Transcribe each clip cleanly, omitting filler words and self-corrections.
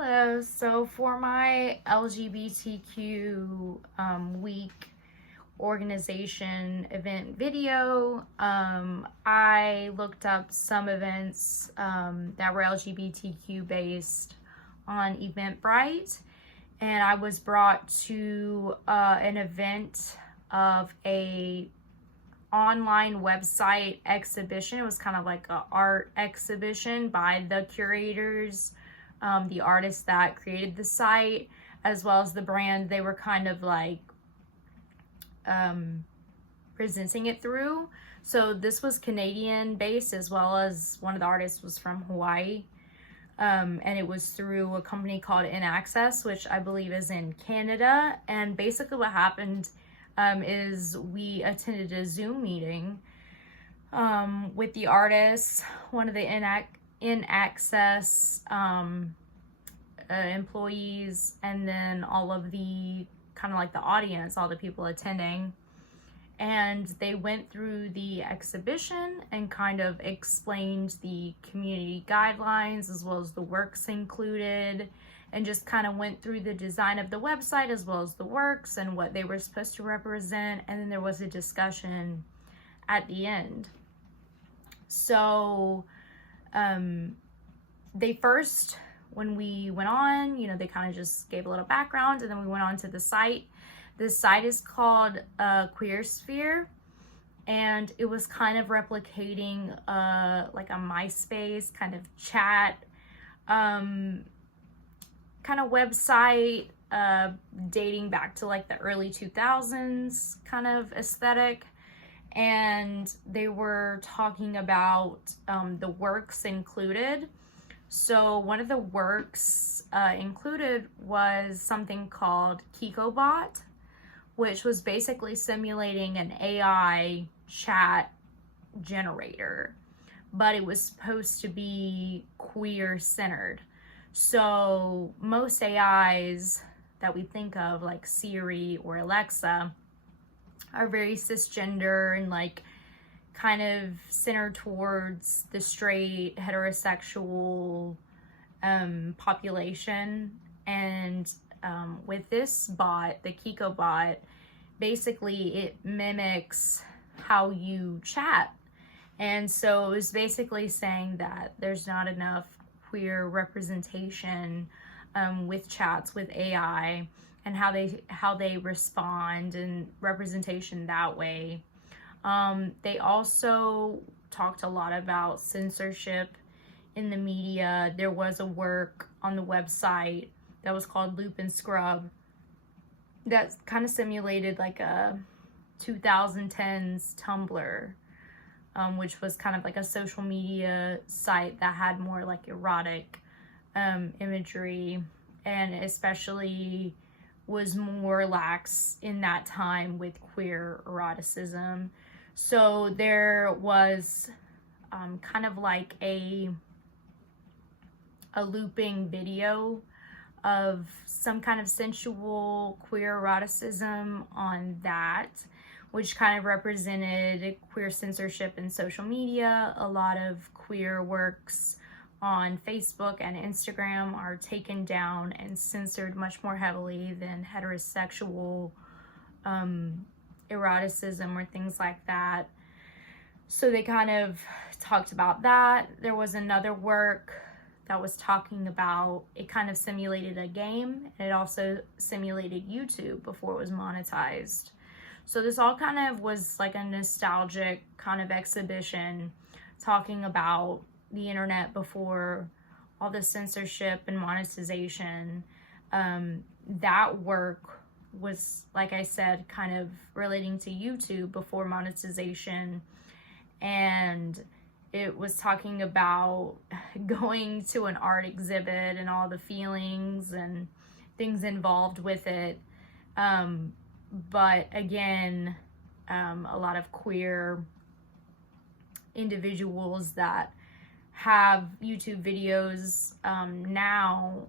Hello. So for my LGBTQ week organization event video, I looked up some events that were LGBTQ based on Eventbrite, and I was brought to an event of a online website exhibition. It was kind of like an art exhibition by the curators, the artists that created the site, as well as the brand they were kind of like presenting it through. So this was Canadian based, as well as one of the artists was from Hawaii. And it was through a company called In Access, which I believe is in Canada. And basically what happened is we attended a Zoom meeting with the artists, one of the In Access employees, and then all of the kind of like the audience, all the people attending. And they went through the exhibition and kind of explained the community guidelines as well as the works included, and just kind of went through the design of the website as well as the works and what they were supposed to represent. And then there was a discussion at the end. So they first, when we went on, they kind of just gave a little background, and then we went on to the site. The site is called Queer Sphere, and it was kind of replicating like a MySpace kind of chat kind of website, dating back to like the early 2000s kind of aesthetic. And they were talking about the works included. So one of the works included was something called KikoBot, which was basically simulating an AI chat generator, but it was supposed to be queer centered. So most AIs that we think of, like Siri or Alexa, are very cisgender and like kind of centered towards the straight heterosexual population. And with this bot, the Kiko bot, basically it mimics how you chat. And so it was basically saying that there's not enough queer representation with chats with AI, and how they respond and representation that way. They also talked a lot about censorship in the media. There was a work on the website that was called Loop and Scrub that kind of simulated like a 2010s Tumblr, which was kind of like a social media site that had more like erotic imagery, and especially was more lax in that time with queer eroticism. So there was kind of like a looping video of some kind of sensual queer eroticism on that, which kind of represented queer censorship in social media. A lot of queer works on Facebook and Instagram are taken down and censored much more heavily than heterosexual eroticism or things like that. So they kind of talked about that. There was another work that was talking about, it kind of simulated a game, and it also simulated YouTube before it was monetized. So this all kind of was like a nostalgic kind of exhibition talking about the internet before all the censorship and monetization. That work was, like I said, kind of relating to YouTube before monetization, and it was talking about going to an art exhibit and all the feelings and things involved with it. But again, a lot of queer individuals that have YouTube videos now,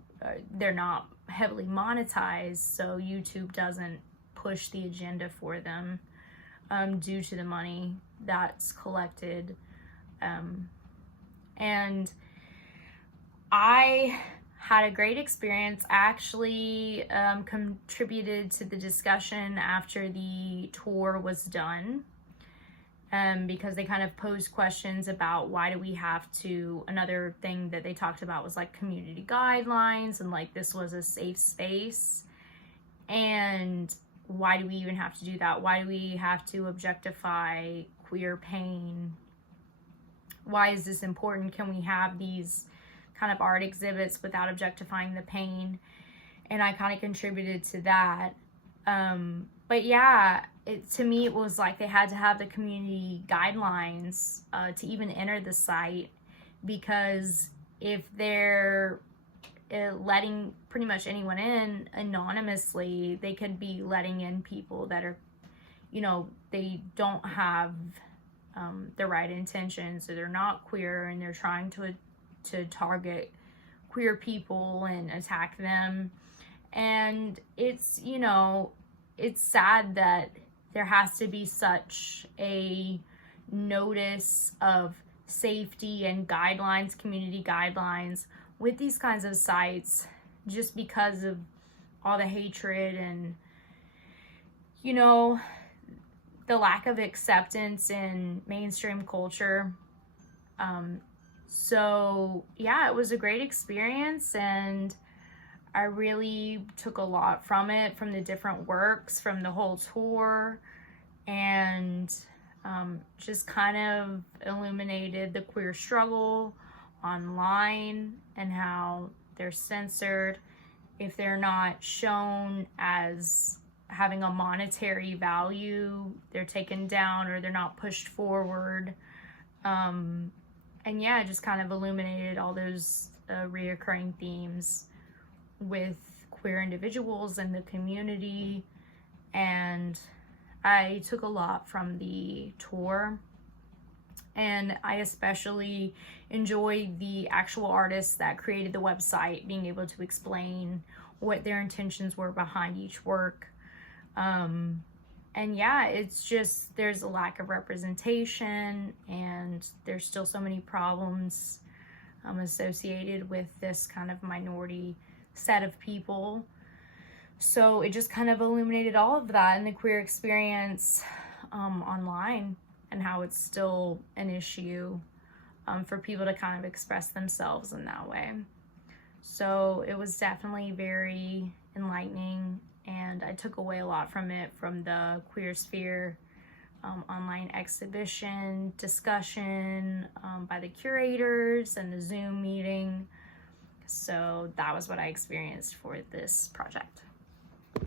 they're not heavily monetized, so YouTube doesn't push the agenda for them due to the money that's collected. And I had a great experience. I actually contributed to the discussion after the tour was done, because they kind of posed questions about why do we have to, another thing that they talked about was like community guidelines, and like this was a safe space, and why do we even have to do that? Why do we have to objectify queer pain? Why is this important? Can we have these kind of art exhibits without objectifying the pain? And I kind of contributed to that. But yeah, to me, it was like they had to have the community guidelines to even enter the site, because if they're letting pretty much anyone in anonymously, they could be letting in people that are, you know, they don't have the right intentions, or they're not queer, and they're trying to target queer people and attack them. And it's, you know, it's sad that there has to be such a notice of safety and guidelines, community guidelines, with these kinds of sites, just because of all the hatred and, you know, the lack of acceptance in mainstream culture. So yeah, it was a great experience, and I really took a lot from it, from the different works, from the whole tour, and just kind of illuminated the queer struggle online and how they're censored if they're not shown as having a monetary value. They're taken down, or they're not pushed forward. And yeah, just kind of illuminated all those reoccurring themes with queer individuals and the community. And I took a lot from the tour, and I especially enjoyed the actual artists that created the website being able to explain what their intentions were behind each work. And yeah, it's just, there's a lack of representation, and there's still so many problems associated with this kind of minority set of people. So it just kind of illuminated all of that in the queer experience online, and how it's still an issue for people to kind of express themselves in that way. So it was definitely very enlightening, and I took away a lot from it, from the Queer Sphere online exhibition, discussion by the curators, and the Zoom meeting. So that was what I experienced for this project.